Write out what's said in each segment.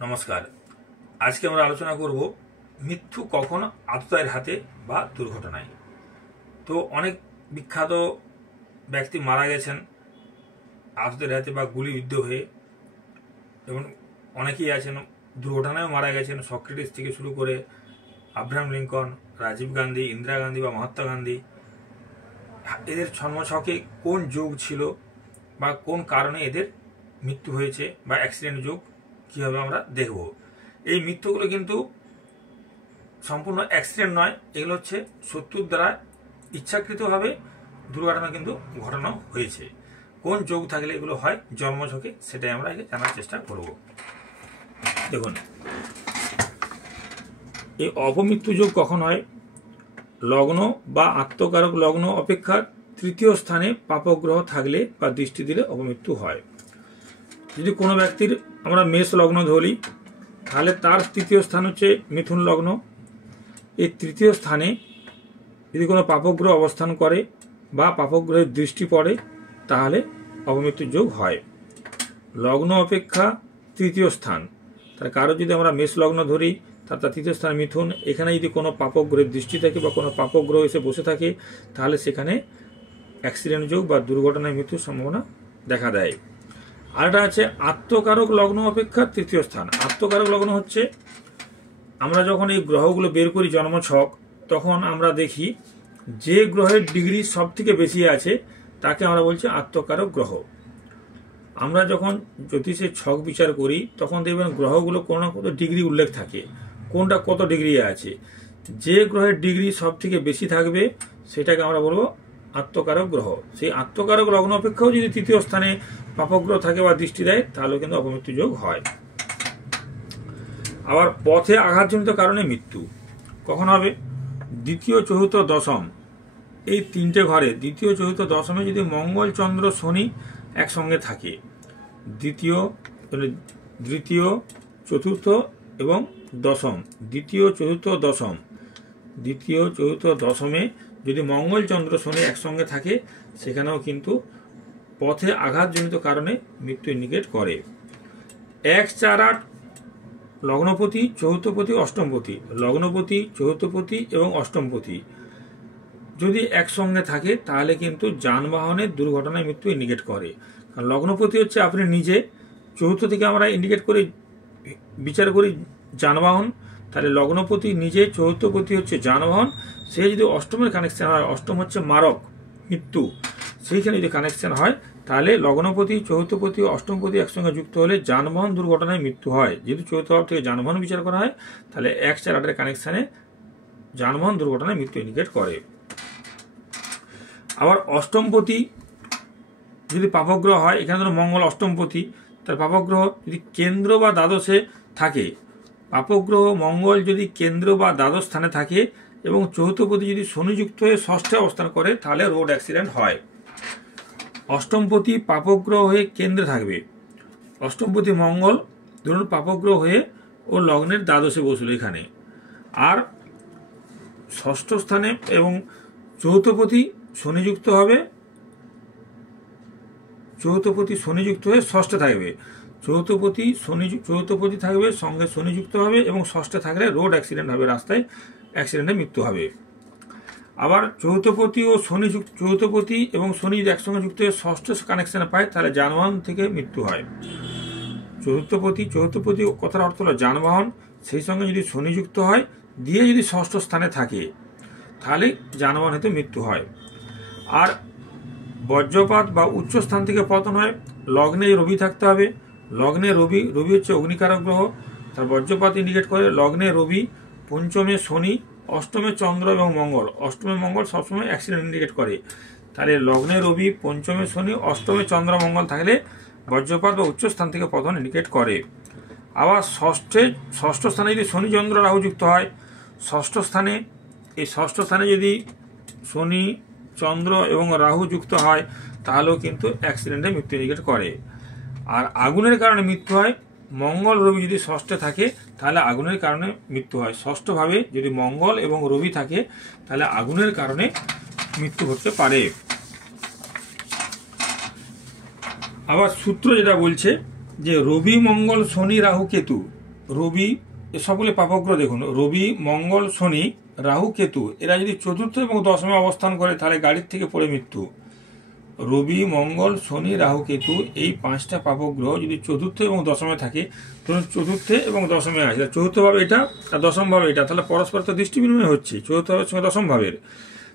নমস্কার। আজকে আমরা আলোচনা করব মৃত্যু কখন আততায়ীর হাতে বা দুর্ঘটনায়। তো অনেক বিখ্যাত ব্যক্তি মারা গেছেন আততায়ীর হাতে বা গুলিবিদ্ধ হয়ে, এবং অনেকেই আছেন দুর্ঘটনায়ও মারা গেছেন। সক্রেটিস থেকে শুরু করে আব্রাহাম লিঙ্কন, রাজীব গান্ধী, ইন্দিরা গান্ধী বা মহাত্মা গান্ধী। এদের ছন্মছকে কোন যোগ ছিল বা কোন কারণে এদের মৃত্যু হয়েছে বা অ্যাক্সিডেন্ট যোগ কীভাবে আমরা দেখব। এই মৃত্যুগুলো কিন্তু সম্পূর্ণ অ্যাক্সিডেন্ট নয়, এগুলো হচ্ছে শত্রুর দ্বারা ইচ্ছাকৃতভাবে দুর্ঘটনা কিন্তু ঘটানো হয়েছে। কোন যোগ থাকলে এগুলো হয় জন্মছকে, সেটাই আমরা জানার চেষ্টা করব। দেখুন, এই অপমৃত্যু যোগ কখন হয়? লগ্ন বা আত্মকারক লগ্ন অপেক্ষা তৃতীয় স্থানে পাপগ্রহ থাকলে বা দৃষ্টি দিলে অপমৃত্যু হয়। যদি কোনো ব্যক্তির আমরা মেষ লগ্ন ধরি, তাহলে তার তৃতীয় স্থান হচ্ছে মিথুন লগ্ন। এই তৃতীয় স্থানে যদি কোনো পাপগ্রহ অবস্থান করে বা পাপগ্রহের দৃষ্টি পড়ে, তাহলে অপমৃত্যু যোগ হয়। লগ্ন অপেক্ষা তৃতীয় স্থান, তার কারো যদি আমরা মেষ লগ্ন ধরি, তার তৃতীয় স্থান মিথুন, এখানে যদি কোনো পাপগ্রহের দৃষ্টি থাকে বা কোনো পাপগ্রহ এসে বসে থাকে, তাহলে সেখানে অ্যাক্সিডেন্ট যোগ বা দুর্ঘটনায় মৃত্যুর সম্ভাবনা দেখা দেয়। আর এটা আছে আত্মকারক লগ্ন অপেক্ষা তৃতীয় স্থান। আত্মকারক লগ্ন হচ্ছে আমরা যখন এই গ্রহগুলো বের করি জন্মছক, তখন আমরা দেখি যে গ্রহের ডিগ্রি সব থেকে বেশি আছে তাকে আমরা বলছি আত্মকারক গ্রহ। আমরা যখন জ্যোতিষের ছক বিচার করি, তখন দেখবেন গ্রহগুলো কোনো না কোনো ডিগ্রি উল্লেখ থাকে, কোনটা কত ডিগ্রি আছে। যে গ্রহের ডিগ্রি সব থেকে বেশি থাকবে সেটাকে আমরা বলবো আত্মকারক গ্রহ। সেই আত্মকারক লগ্ন অপেক্ষাও যদি তৃতীয় স্থানে পাপগ্রহ থাকে বা দৃষ্টি দেয়, তাহলে কিন্তু অপমৃত্যু যোগ হয়। আবার পথে আঘাতজনিত কারণে মৃত্যু কখন হবে? দ্বিতীয়, চতুর্থ, দশম, এই তিনটে ঘরে দ্বিতীয়, চতুর্থ, দশমে যদি মঙ্গল, চন্দ্র, শনি একসঙ্গে থাকে, দ্বিতীয়, চতুর্থ এবং দশম, দ্বিতীয়, চতুর্থ, দশম, দ্বিতীয়, চতুর্থ, দশমে যদি মঙ্গল, চন্দ্র, শনি একসঙ্গে থাকে, সেখানেও কিন্তু পথে আঘাতজনিত কারণে মৃত্যু ইন্ডিকেট করে। 1, 4, 8 লগ্নপতি, চতুর্থপতি, অষ্টমপতি, লগ্নপতি, চতুর্থপতি এবং অষ্টমপতি যদি একসঙ্গে থাকে, তাহলে কিন্তু যানবাহনের দুর্ঘটনায় মৃত্যু ইন্ডিকেট করে। কারণ লগ্নপতি হচ্ছে আপনি নিজে, চতুর্থ থেকে আমরা ইন্ডিকেট করি বিচার করি যানবাহন, তাহলে লগ্নপতি নিজে, চতুর্থপতি হচ্ছে যানবাহন। সে যদি অষ্টমের কানেকশন হয়, অষ্টম হচ্ছে মারক মৃত্যু, সেইখানে যদি কানেকশন হয়, তাহলে লগ্নপতি, চতুর্থপতি, অষ্টমপতি একসঙ্গে যুক্ত হলে যানবাহন দুর্ঘটনায় মৃত্যু হয়। যেহেতু চতুর্থ ভাব থেকে যানবাহন বিচার করা হয়, তাহলে 1, 4, 8 কানেকশানে যানবাহন দুর্ঘটনায় মৃত্যু ইন্ডিকেট করে। আবার অষ্টমপতি যদি পাপগ্রহ হয়, এখানে ধরো মঙ্গল অষ্টমপতি, তার পাপগ্রহ যদি কেন্দ্র বা দ্বাদশে থাকে, পাপগ্রহ মঙ্গল যদি কেন্দ্র বা দ্বাদশ স্থানে থাকে এবং চতুর্থপতি যদি শনিযুক্ত হয়ে ষষ্ঠে অবস্থান করে, তাহলে রোড অ্যাক্সিডেন্ট হয়। অষ্টমপতি পাপগ্রহ হয়ে কেন্দ্রে থাকবে, অষ্টমপতি মঙ্গল ধরুন পাপগ্রহ হয়ে ও লগ্নের দ্বাদশে বসলো এখানে, আর ষষ্ঠ স্থানে এবং চতুর্থপতি শনিযুক্ত হবে, চতুর্থপতি শনিযুক্ত হয়ে ষষ্ঠে থাকবে, চতুর্থপতি থাকবে সঙ্গে শনিযুক্ত হবে এবং ষষ্ঠে থাকলে রোড অ্যাক্সিডেন্ট হবে, রাস্তায় অ্যাক্সিডেন্টে মৃত্যু হবে। আবার চতুর্থপতি এবং শনি যদি একসঙ্গে যুক্ত হয়ে ষষ্ঠ কানেকশনে পায়, তাহলে যানবাহন থেকে মৃত্যু হয়। চতুর্থপতি কথার অর্থ হলো যানবাহন, সেই সঙ্গে যদি শনি যুক্ত হয় দিয়ে যদি ষষ্ঠ স্থানে থাকে, তাহলে যানবাহন হতে মৃত্যু হয়। আর বজ্রপাত বা উচ্চ স্থান থেকে পতন হয়, লগ্নে রবি থাকতে হবে। লগ্নে রবি হচ্ছে অগ্নিকারক গ্রহ, তার বজ্রপাত ইন্ডিকেট করে। লগ্নে রবি, পঞ্চমে শনি, অষ্টমে চন্দ্র এবং মঙ্গল। অষ্টমে মঙ্গল সবসময় অ্যাক্সিডেন্ট ইন্ডিকেট করে, তাহলে লগ্নে রবি, পঞ্চমে শনি, অষ্টমে চন্দ্র মঙ্গল থাকলে বজ্রপাত বা উচ্চ স্থান থেকে পতন ইন্ডিকেট করে। আবার ষষ্ঠ স্থানে যদি শনি, চন্দ্র, রাহু যুক্ত হয়, ষষ্ঠ স্থানে যদি শনি, চন্দ্র এবং রাহু যুক্ত হয়, তাহলেও কিন্তু অ্যাক্সিডেন্টে মৃত্যু ইন্ডিকেট করে। আর আগুনের কারণে মৃত্যু হয়, মঙ্গল রবি যদি ষষ্ঠে থাকে, তাহলে আগুনের কারণে মৃত্যু হয়। ষষ্ঠভাবে যদি মঙ্গল এবং রবি থাকে, তাহলে আগুনের কারণে মৃত্যু হতে পারে। আবার সূত্র যেটা বলছে যে রবি, মঙ্গল, শনি, রাহু, কেতু রবি, সকলে পাপগ্রহ দেখুন, রবি, মঙ্গল, শনি, রাহু, কেতু, এরা যদি চতুর্থ এবং দশমে অবস্থান করে তাহলে গাড়ির থেকে পড়ে মৃত্যু। রবি, মঙ্গল, শনি, রাহু, কেতু এই পাঁচটা পাপগ্রহ যদি চতুর্থ এবং দশমে থাকে, ধরুন চতুর্থে এবং দশমে আছে, চতুর্থ ভাবে এটা আর দশম ভাবে এটা, তাহলে পরস্পর তো দৃষ্টি বিনিময় হচ্ছে চতুর্থ ভাবের সঙ্গে দশম ভাবের,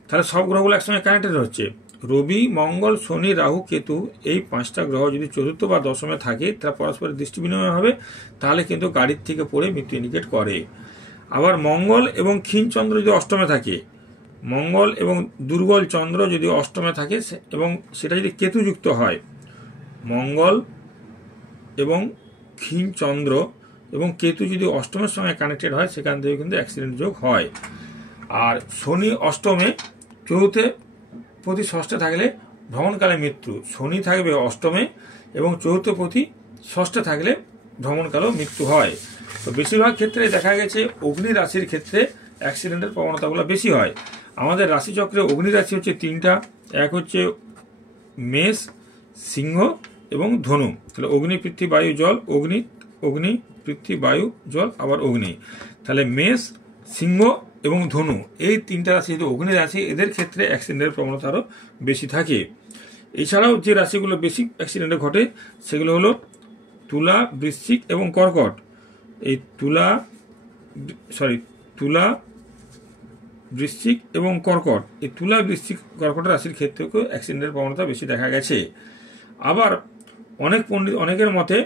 তাহলে সব গ্রহগুলো একসঙ্গে কানেক্টেড হচ্ছে। রবি, মঙ্গল, শনি, রাহু, কেতু এই পাঁচটা গ্রহ যদি চতুর্থ বা দশমে থাকে তারা পরস্পরের দৃষ্টি বিনিময় হবে, তাহলে কিন্তু গাড়ির থেকে পড়ে মৃত্যু ইন্ডিকেট করে। আবার মঙ্গল এবং ক্ষীণ চন্দ্র যদি অষ্টমে থাকে, মঙ্গল এবং দুর্বল চন্দ্র যদি অষ্টমে থাকে এবং সেটা যদি কেতুযুক্ত হয়, মঙ্গল এবং ক্ষীণ চন্দ্র এবং কেতু যদি অষ্টমের সঙ্গে কানেক্টেড হয়, সেখান থেকে কিন্তু অ্যাক্সিডেন্ট যোগ হয়। আর শনি অষ্টমে চতুর্থে প্রতি ষষ্ঠে থাকলে ভ্রমণকালে মৃত্যু। শনি থাকবে অষ্টমে এবং চতুর্থ প্রতি ষষ্ঠে থাকলে ভ্রমণকালেও মৃত্যু হয়। তো বেশিরভাগ ক্ষেত্রে দেখা গেছে অগ্নি রাশির ক্ষেত্রে অ্যাক্সিডেন্টের প্রবণতাগুলো বেশি হয়। আমাদের রাশিচক্রে অগ্নি রাশি হচ্ছে তিনটা, এক হচ্ছে মেষ, সিংহ এবং ধনু। তাহলে অগ্নি, পৃথ্বী, বায়ু, জল, অগ্নি, অগ্নি, পৃথ্বী, বায়ু, জল, আবার অগ্নি। তাহলে মেষ, সিংহ এবং ধনু এই তিনটা রাশি যেহেতু অগ্নি রাশি, এদের ক্ষেত্রে অ্যাক্সিডেন্টের প্রবণতা আরও বেশি থাকে। এছাড়াও যে রাশিগুলো বেশি অ্যাক্সিডেন্টে ঘটে সেগুলো হলো তুলা, বৃশ্চিক এবং কর্কট। এই তুলা, বৃশ্চিক এবং কর্কট, এই তুলা, বৃশ্চিক, কর্কট রাশির ক্ষেত্রেও অ্যাক্সিডেন্টের প্রবণতা বেশি দেখা গেছে। আবার অনেকের মতে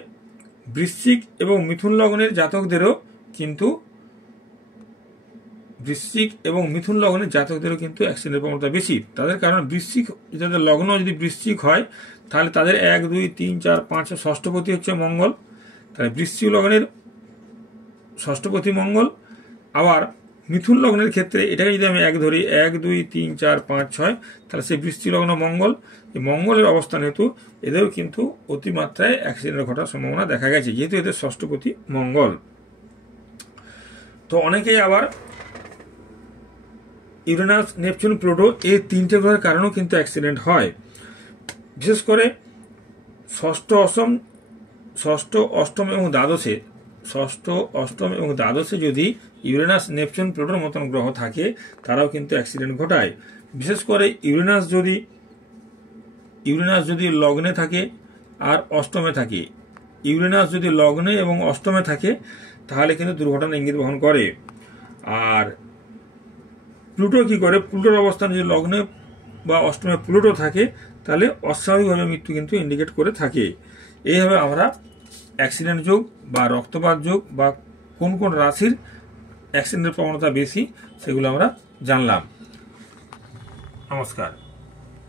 বৃশ্চিক এবং মিথুন লগ্নের জাতকদেরও কিন্তু অ্যাক্সিডেন্টের প্রবণতা বেশি। তাদের কারণ বৃশ্চিক, যাদের লগ্ন যদি বৃশ্চিক হয় তাহলে তাদের 1, 2, 3, 4, 5 ষষ্ঠপতি হচ্ছে মঙ্গল, তাহলে বৃশ্চিক লগ্নের ষষ্ঠপতি মঙ্গল। আবার মিথুন লগ্নের ক্ষেত্রে এটাকে যদি আমি 1 ধরি, 1, 2, 3, 4, 5, 6, তাহলে সেই বৃশ্চিক লগ্ন মঙ্গল, এই মঙ্গলের অবস্থান হেতু এদেরও কিন্তু অতিমাত্রায় অ্যাক্সিডেন্ট ঘটার সম্ভাবনা দেখা গেছে, যেহেতু এদের ষষ্ঠপতি মঙ্গল। তো অনেকেই আবার ইউরেনাস, নেপচুন, প্লুটো এই তিনটে গ্রহের কারণেও কিন্তু অ্যাক্সিডেন্ট হয়। বিশেষ করে ষষ্ঠ, অষ্টম এবং দ্বাদশে যদি ইউরেনাস, নেপচুন, প্লুটোর মতন গ্রহ থাকে তারাও কিন্তু অ্যাক্সিডেন্ট ঘটায়। বিশেষ করে ইউরেনাস যদি লগ্নে থাকে আর অষ্টমে থাকে, ইউরেনাস যদি লগ্নে এবং অষ্টমে থাকে তাহলে কিন্তু দুর্ঘটনা ইঙ্গিত বহন করে। আর প্লুটো কি করে, প্লুটোর অবস্থান যদি লগ্নে বা অষ্টমে প্লুটো থাকে তাহলে অস্বাভাবিকভাবে মৃত্যু কিন্তু ইন্ডিকেট করে থাকে। এইভাবে আমরা অ্যাক্সিডেন্ট যোগ বা রক্তপাত যোগ বা কোন কোন রাশির অ্যাক্সিডেন্টের প্রবণতা বেশি সেগুলো আমরা জানলাম। নমস্কার।